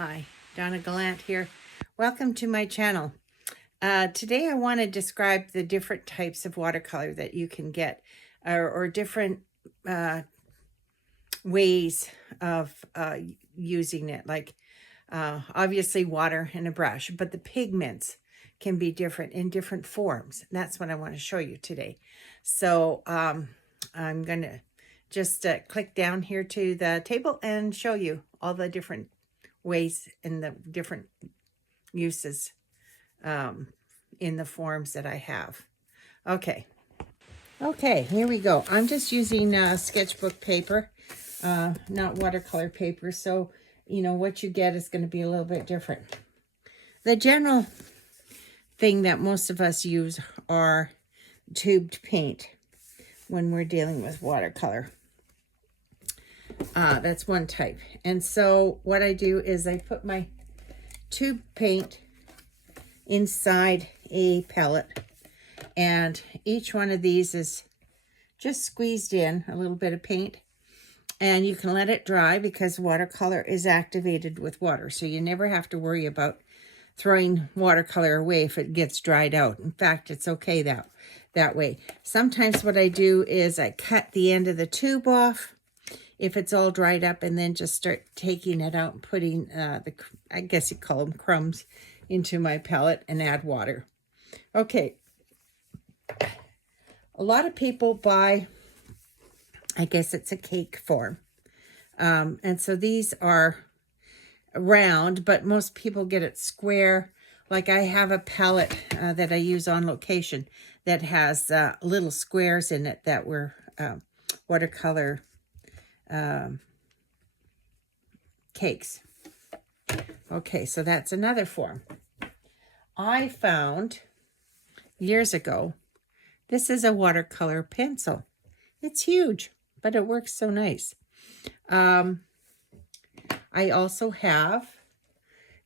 Hi, Donna Gallant here. Welcome to my channel. Today I want to describe the different types of watercolor that you can get or different ways of using it. Like obviously water and a brush, but the pigments can be different in different forms. And that's what I want to show you today. So I'm going to just click down here to the table and show you all the different ways and the different uses in the forms that I have. Okay, here we go. I'm just using sketchbook paper, not watercolor paper, so you know what you get is going to be a little bit different. The general thing that most of us use are tubed paint when we're dealing with watercolor. That's one type. And so what I do is I put my tube paint inside a pellet, and each one of these is just squeezed in a little bit of paint, and you can let it dry because watercolor is activated with water, so you never have to worry about throwing watercolor away if it gets dried out. In fact, it's okay that way. Sometimes what I do is I cut the end of the tube off if it's all dried up, and then just start taking it out and putting I guess you call them crumbs, into my pellet and add water. Okay. A lot of people buy, I guess it's a cake form. And so these are round, but most people get it square. Like I have a palette that I use on location that has little squares in it that were watercolor cakes. Okay, so that's another form. I found years ago, this is a watercolor pencil. It's huge, but it works so nice. I also have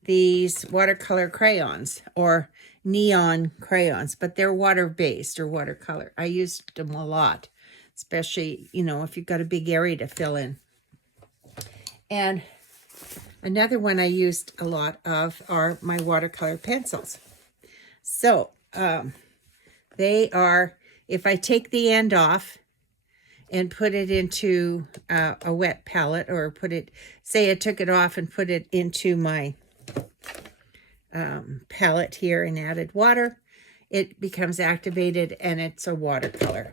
these watercolor crayons or neon crayons, but they're water-based or watercolor. I used them a lot, especially, you know, if you've got a big area to fill in. And another one I used a lot of are my watercolor pencils. So they are, if I take the end off and put it into a wet palette, or put it, say I took it off and put it into my palette here and added water, it becomes activated and it's a watercolor.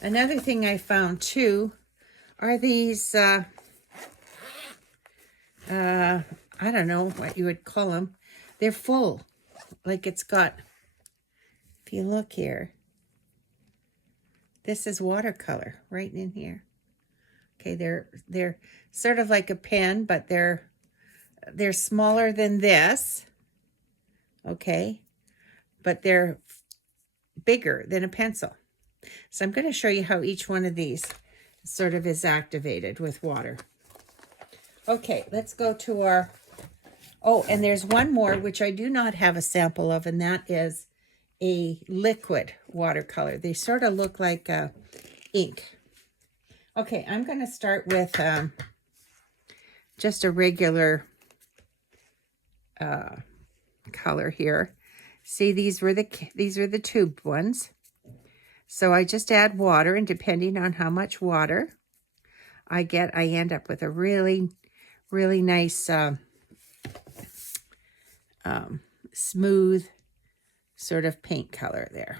Another thing I found too are these, I don't know what you would call them. They're full. Like it's got, if you look here, this is watercolor right in here. Okay, they're sort of like a pen, but they're smaller than this. Okay, but they're bigger than a pencil. So I'm going to show you how each one of these sort of is activated with water. Okay, let's go to our, oh, and there's one more which I do not have a sample of, and that is a liquid watercolor. They sort of look like ink. Okay, I'm going to start with just a regular color here. See, these are the tube ones. So I just add water, and depending on how much water I get, I end up with a really, really nice smooth sort of paint color there.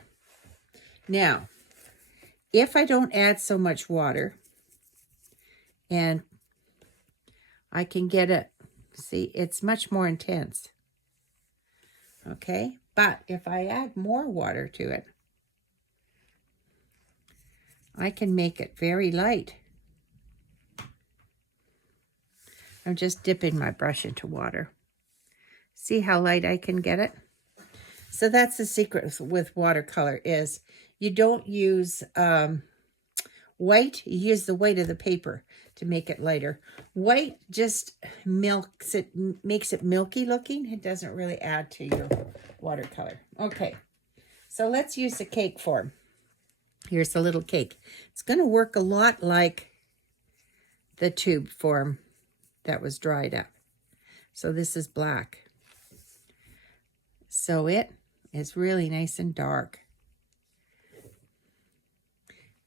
Now, if I don't add so much water, and I can get it, see, it's much more intense. Okay, but if I add more water to it, I can make it very light. I'm just dipping my brush into water. See how light I can get it? So that's the secret with watercolor, is you don't use white. You use the white of the paper to make it lighter. White just makes it milky looking. It doesn't really add to your watercolor. Okay, so let's use the cake form. Here's the little cake. It's going to work a lot like the tube form that was dried up. So this is black. So it is really nice and dark.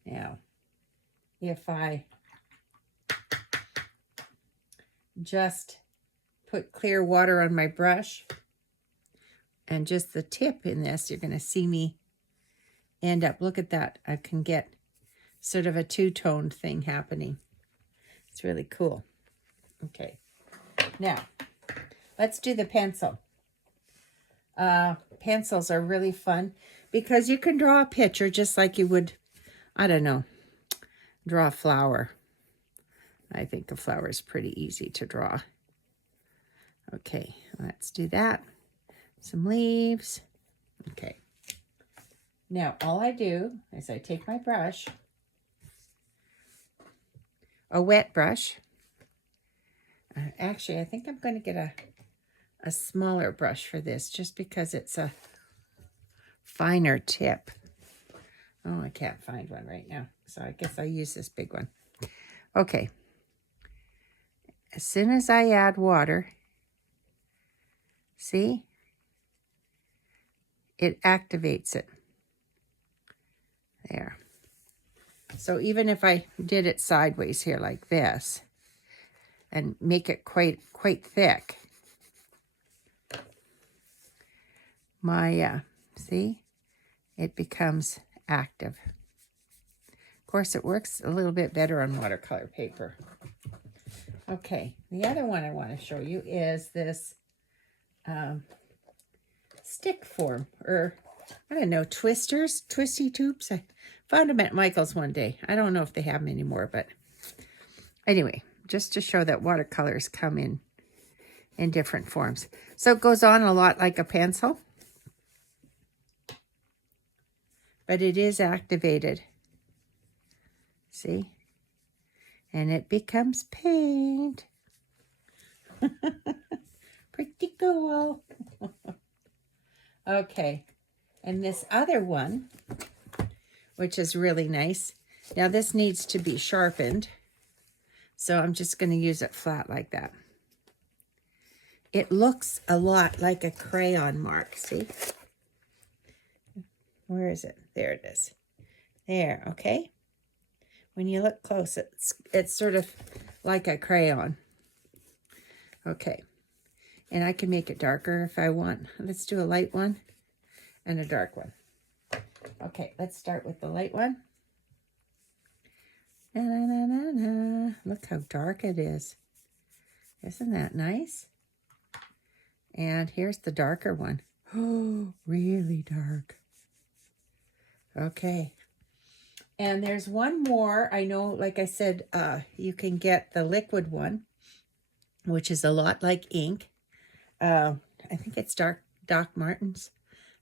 Now, if I just put clear water on my brush and just the tip in this, you're going to see me end up, look at that. I can get sort of a two-toned thing happening. It's really cool. Okay. Now, let's do the pencil. Pencils are really fun because you can draw a picture just like you would, I don't know, draw a flower. I think a flower is pretty easy to draw. Okay, let's do that. Some leaves. Okay. Now, all I do is I take my brush, a wet brush. Actually, I think I'm going to get a smaller brush for this just because it's a finer tip. Oh, I can't find one right now, so I guess I'll use this big one. Okay. As soon as I add water, see? It activates it. There. So even if I did it sideways here like this and make it quite thick, my, see? It becomes active. Of course, it works a little bit better on watercolor paper. Okay, the other one I want to show you is this stick form, or I don't know, twisters, twisty tubes. I found them at Michael's one day. I don't know if they have them anymore, but anyway, just to show that watercolors come in different forms. So it goes on a lot like a pencil, but it is activated. See? And it becomes paint. Pretty cool. Okay. And this other one, which is really nice. Now this needs to be sharpened. So I'm just going to use it flat like that. It looks a lot like a crayon mark. See? Where is it? There it is. There, okay? When you look close, it's sort of like a crayon. Okay. And I can make it darker if I want. Let's do a light one and a dark one. Okay, let's start with the light one. Na, na, na, na, na. Look how dark it is. Isn't that nice? And here's the darker one. Oh, really dark. Okay. And there's one more. I know, like I said, you can get the liquid one, which is a lot like ink. I think it's Doc Martens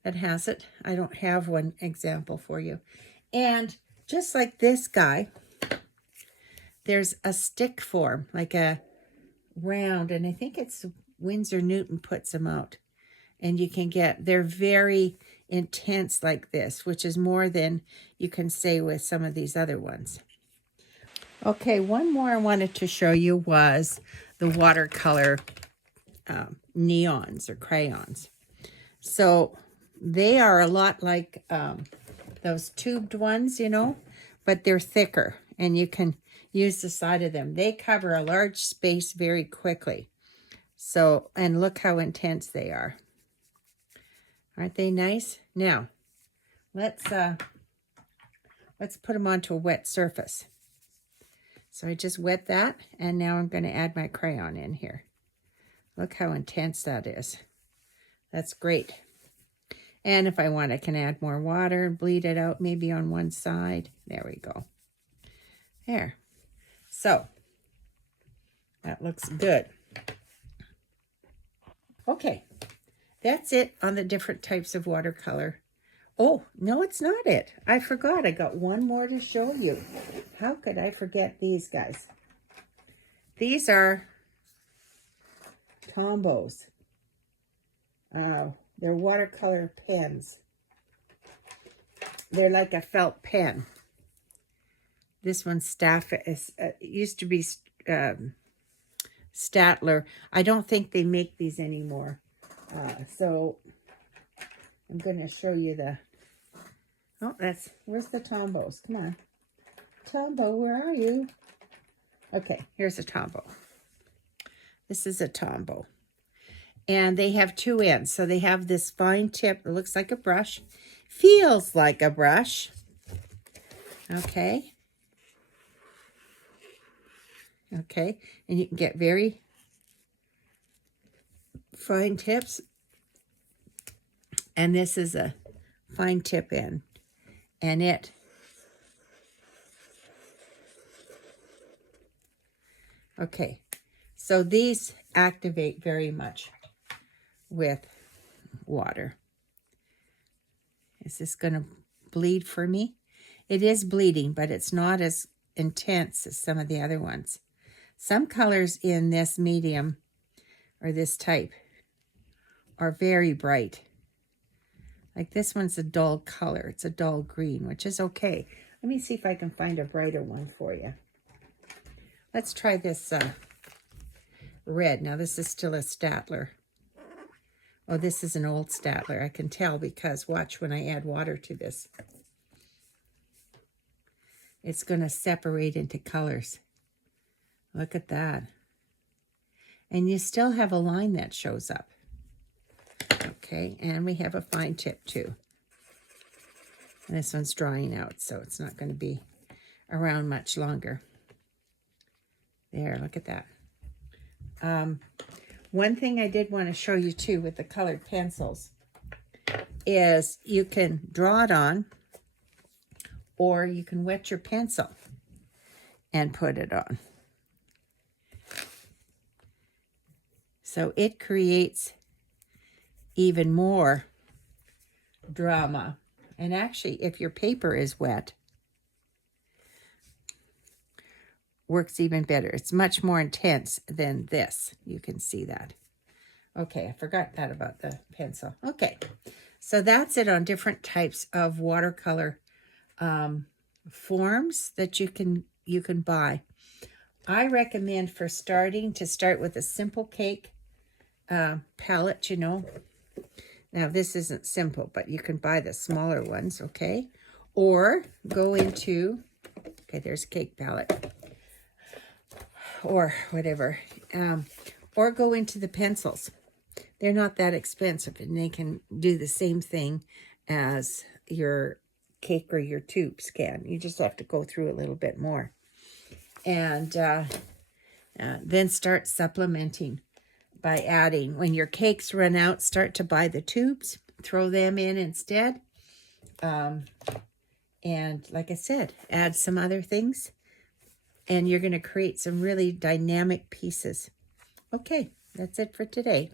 that has it. I don't have one example for you. And just like this guy, there's a stick form, like a round, and I think it's Winsor Newton puts them out. And you can get, they're very intense like this, which is more than you can say with some of these other ones. Okay, one more I wanted to show you was the watercolor neons or crayons. So they are a lot like those tubed ones, you know, but they're thicker and you can use the side of them. They cover a large space very quickly. So, and look how intense they are. Aren't they nice? Now, let's put them onto a wet surface. So I just wet that, and now I'm going to add my crayon in here. Look how intense that is. That's great. And if I want, I can add more water and bleed it out maybe on one side. There we go. There. So, that looks good. Okay. That's it on the different types of watercolor. Oh, no, it's not it. I forgot. I got one more to show you. How could I forget these guys? These are Tombos. They're watercolor pens. They're like a felt pen. This one's used to be Statler. I don't think they make these anymore. So I'm going to show you the... Oh, where's the Tombos? Come on. Tombow, where are you? Okay, here's a Tombow. This is a Tombow. And they have two ends. So they have this fine tip. It looks like a brush. Feels like a brush. Okay. Okay. And you can get very fine tips. And this is a fine tip end. And it... Okay. So these activate very much with water. Is this going to bleed for me? It is bleeding, but it's not as intense as some of the other ones. Some colors in this medium, or this type, are very bright. Like this one's a dull color. It's a dull green, which is okay. Let me see if I can find a brighter one for you. Let's try this red. Now this is still a Statler. Oh, this is an old Statler. I can tell because watch when I add water to this. It's going to separate into colors. Look at that. And you still have a line that shows up. Okay, and we have a fine tip too. And this one's drying out, so it's not going to be around much longer. There, look at that. One thing I did want to show you too with the colored pencils is you can draw it on, or you can wet your pencil and put it on. So it creates even more drama. And actually, if your paper is wet, works even better. It's much more intense than this. You can see that. Okay, I forgot that about the pencil. Okay, so that's it on different types of watercolor forms that you can buy. I recommend for starting to start with a simple cake palette, you know. Now this isn't simple, but you can buy the smaller ones, okay? Or go into, okay, there's a cake palette. Or whatever, or go into the pencils. They're not that expensive, and they can do the same thing as your cake or your tubes can. You just have to go through a little bit more. And then start supplementing by adding. When your cakes run out, start to buy the tubes. Throw them in instead. And like I said, add some other things. And you're going to create some really dynamic pieces. Okay, that's it for today.